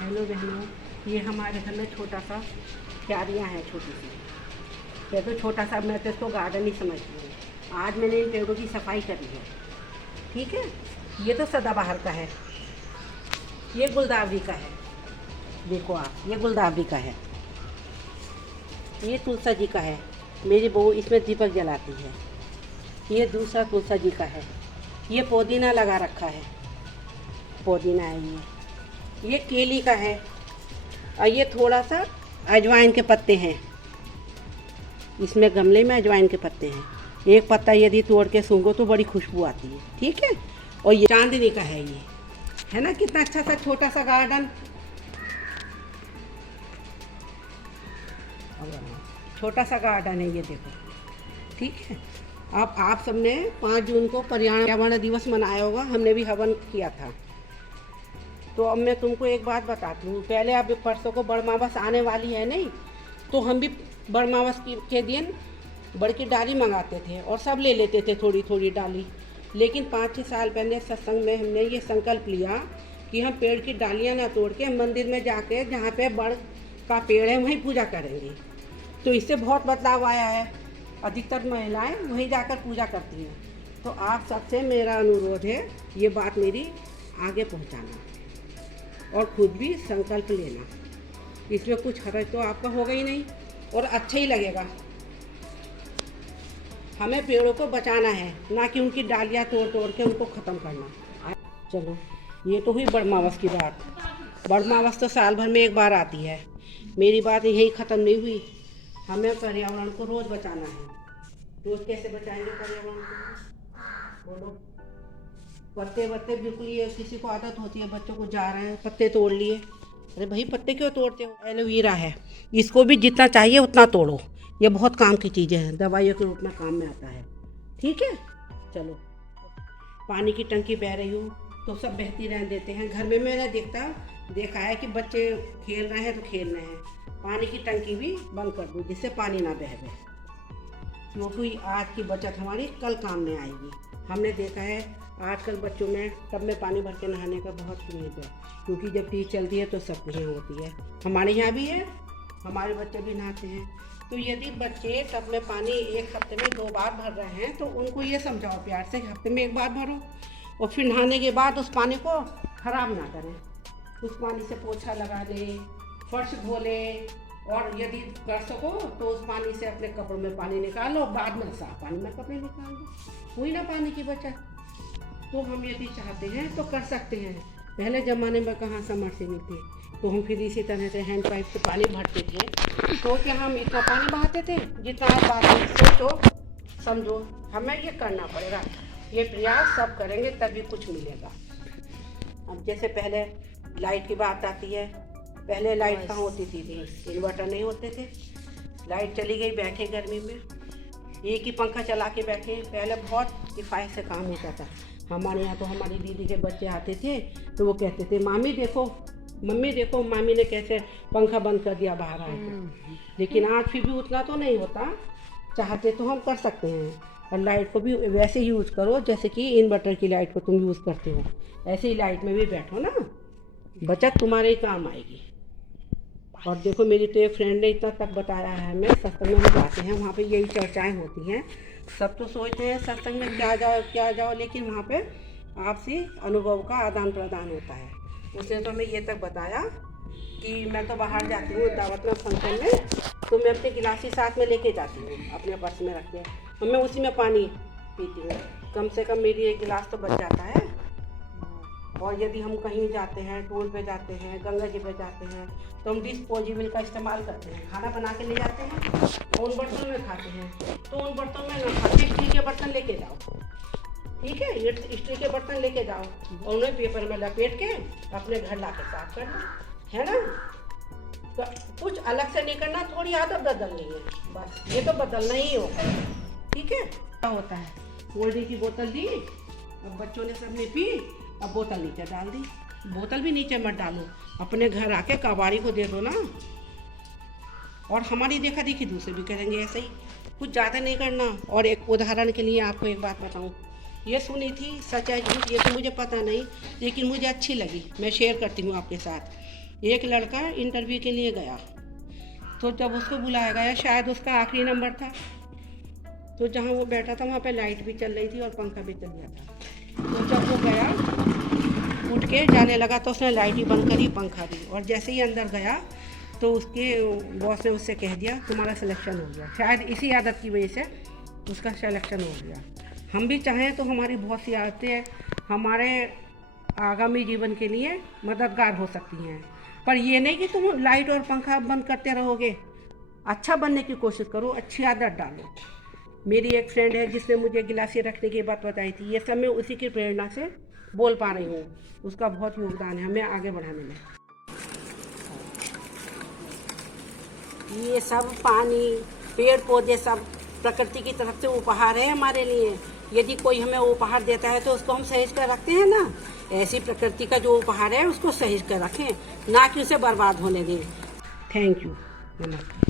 Hello बहनों, ये हमारे घर में छोटा सा क्यारियाँ हैं, छोटी सी। ये तो छोटा सा, मैं तो इसको गार्डन ही समझती हूँ। आज मैंने इन पेड़ों की सफाई करी है। ठीक है, ये तो सदाबहार का है, ये गुलदावरी का है। देखो आप, ये गुलदावरी का है, ये तुलसा जी का है। मेरी बहू इसमें दीपक जलाती है। ये दूसरा तुलसा जी का है। ये पुदीना लगा रखा है, पुदीना है ये केली का है। और ये थोड़ा सा अजवाइन के पत्ते हैं, इसमें गमले में अजवाइन के पत्ते हैं। एक पत्ता यदि तोड़ के सूंघो तो बड़ी खुशबू आती है। ठीक है, और ये चांदनी का है, ये है ना, कितना अच्छा सा छोटा सा गार्डन, छोटा सा गार्डन है ये, देखो। ठीक है, अब आप सबने 5 जून को पर्यावरण दिवस मनाया होगा, हमने भी हवन किया था। तो अब मैं तुमको एक बात बताती हूँ। पहले अब परसों को बड़मावस आने वाली है नहीं, तो हम भी बड़मावस के दिन बड़ की डाली मंगाते थे और सब ले लेते थे थोड़ी थोड़ी डाली। लेकिन 5-6 साल पहले सत्संग में हमने ये संकल्प लिया कि हम पेड़ की डालियाँ ना तोड़ के मंदिर में जाके, जहाँ पे बड़ का पेड़ है, वहीं पूजा करेंगे। तो इससे बहुत बदलाव आया है। अधिकतर महिलाएं वहीं जाकर पूजा करती हैं। तो आप सबसे मेरा अनुरोध है, ये बात मेरी आगे पहुंचाना और खुद भी संकल्प लेना। इसमें कुछ खर्च तो आपका होगा ही नहीं और अच्छा ही लगेगा। हमें पेड़ों को बचाना है, ना कि उनकी डालियाँ तोड़ तोड़ के उनको ख़त्म करना। चलो, ये तो हुई बड़मावस की बात। बड़मावस तो साल भर में एक बार आती है। मेरी बात यही ख़त्म नहीं हुई। हमें पर्यावरण को रोज़ बचाना है। रोज़ कैसे बचाएंगे पर्यावरण को, बोलो? पत्ते वत्ते बिल्कुल, ये किसी को आदत होती है, बच्चों को जा रहे हैं पत्ते तोड़ लिए। अरे भाई, पत्ते क्यों तोड़ते हो? एलोवेरा है, इसको भी जितना चाहिए उतना तोड़ो। ये बहुत काम की चीज़ें हैं, दवाइयों के रूप में काम में आता है। ठीक है, चलो। पानी की टंकी बह रही हो तो सब बहती रहने देते हैं। घर में मैंने देखा है कि बच्चे खेल रहे हैं तो खेल रहे हैं, पानी की टंकी भी बंद कर दो जिससे पानी ना बह जाए, क्योंकि आज की बचत हमारी कल काम में आएगी। हमने देखा है आजकल बच्चों में टब में पानी भर के नहाने का बहुत क्रेज है, क्योंकि जब टीच चलती है तो सब यहाँ होती है। हमारे यहाँ भी है, हमारे बच्चे भी नहाते हैं। तो यदि बच्चे टब में पानी एक हफ्ते में 2 बार भर रहे हैं तो उनको ये समझाओ प्यार से, हफ्ते में 1 बार भरो और फिर नहाने के बाद उस पानी को खराब ना करें। उस पानी से पोछा लगा दें, फर्श धो लें, और यदि कर सको तो उस पानी से अपने कपड़ों में पानी निकालो, बाद में साफ पानी में कपड़े निकाल दो। हुई ना पानी की बचत। तो हम यदि चाहते हैं तो कर सकते हैं। पहले ज़माने में कहाँ समरसेबल थे, तो हम फिर इसी तरह से हैंड पाइप से पानी भरते थे। तो क्या हम इतना पानी बहाते थे जितना आप बहाते? सोचो समझो, हमें ये करना पड़ेगा। ये प्रयास सब करेंगे तभी कुछ मिलेगा। अब जैसे पहले लाइट की बात आती है, पहले लाइट कहाँ होती थी? इन्वर्टर नहीं होते थे। लाइट चली गई, बैठे गर्मी में एक ही पंखा चला के बैठे। पहले बहुत किफ़ायत से काम होता था। हमारे यहाँ तो हमारी दीदी के बच्चे आते थे तो वो कहते थे, मामी देखो, मम्मी देखो, मामी ने कैसे पंखा बंद कर दिया बाहर आए थे। लेकिन आज फिर भी उतना तो नहीं होता। चाहते तो हम कर सकते हैं। और लाइट को भी वैसे यूज़ करो जैसे कि इन्वर्टर की लाइट को तुम यूज़ करते हो, ऐसे ही लाइट में भी बैठो ना, बचत तुम्हारे ही काम आएगी। और देखो, मेरी तो एक फ्रेंड ने इतना तक बताया है, हमें सत्संग में जाते हैं, वहाँ पे यही चर्चाएं होती हैं। सब तो सोचते हैं सत्संग में क्या जाओ, लेकिन वहाँ पे आपसी अनुभव का आदान प्रदान होता है। उसने तो हमें ये तक बताया कि मैं तो बाहर जाती हूँ दावत में, फंक्शन में, तो मैं अपने गिलासी साथ में लेके जाती हूँ, अपने पर्स में रख के, और मैं उसी में पानी पीती हूँ। कम से कम मेरी 1 गिलास तो बच जाता है। और यदि हम कहीं जाते हैं, टूर पे जाते हैं, गंगा जी पे जाते हैं, तो हम डिस्पोजेबल का इस्तेमाल करते हैं। खाना बना के ले जाते हैं और उन बर्तनों में खाते हैं। तो उन बर्तनों में ना खाते, स्टील के बर्तन लेके जाओ। ठीक है, ये स्टील के बर्तन लेके जाओ और उन्हें पेपर में लपेट के अपने घर ला के साफ कर लो, है ना। तो कुछ अलग से नहीं करना, थोड़ी आदत बदलनी है बस, ये तो बदलना ही होगा। ठीक है, क्या होता है, कोल्ड ड्रिंक की बोतल दी, अब बच्चों ने सबने पी, अब बोतल नीचे डाल दी। बोतल भी नीचे मत डालो, अपने घर आके कबाड़ी को दे दो ना। और हमारी देखा देखी दूसरे भी करेंगे ऐसे ही, कुछ ज़्यादा नहीं करना। और एक उदाहरण के लिए आपको एक बात बताऊं, ये सुनी थी, सच है झूठ ये तो मुझे पता नहीं, लेकिन मुझे अच्छी लगी, मैं शेयर करती हूँ आपके साथ। एक लड़का इंटरव्यू के लिए गया, तो जब उसको बुलाया गया, शायद उसका आखिरी नंबर था, तो जहाँ वो बैठा था वहाँ पे लाइट भी चल रही थी और पंखा भी चल गया था। तो जब वो गया, उठ के जाने लगा, तो उसने लाइट ही बंद करी, पंखा भी, और जैसे ही अंदर गया तो उसके बॉस ने उससे कह दिया तुम्हारा सिलेक्शन हो गया। शायद इसी आदत की वजह से उसका सिलेक्शन हो गया। हम भी चाहें तो हमारी बहुत सी आदतें हमारे आगामी जीवन के लिए मददगार हो सकती हैं, पर ये नहीं कि तुम लाइट और पंखा बंद करते रहोगे। अच्छा बनने की कोशिश करो, अच्छी आदत डालो। मेरी एक फ्रेंड है जिसने मुझे गिलासी रखने की बात बताई थी, ये सब मैं उसी की प्रेरणा से बोल पा रही हूँ। उसका बहुत योगदान है हमें आगे बढ़ाने में। ये सब पानी, पेड़ पौधे सब प्रकृति की तरफ से उपहार है हमारे लिए। यदि कोई हमें उपहार देता है तो उसको हम सहेज कर रखते हैं ना, ऐसी प्रकृति का जो उपहार है उसको सहेज कर रखें, ना कि उसे बर्बाद होने दें। Thank you. नमस्कार।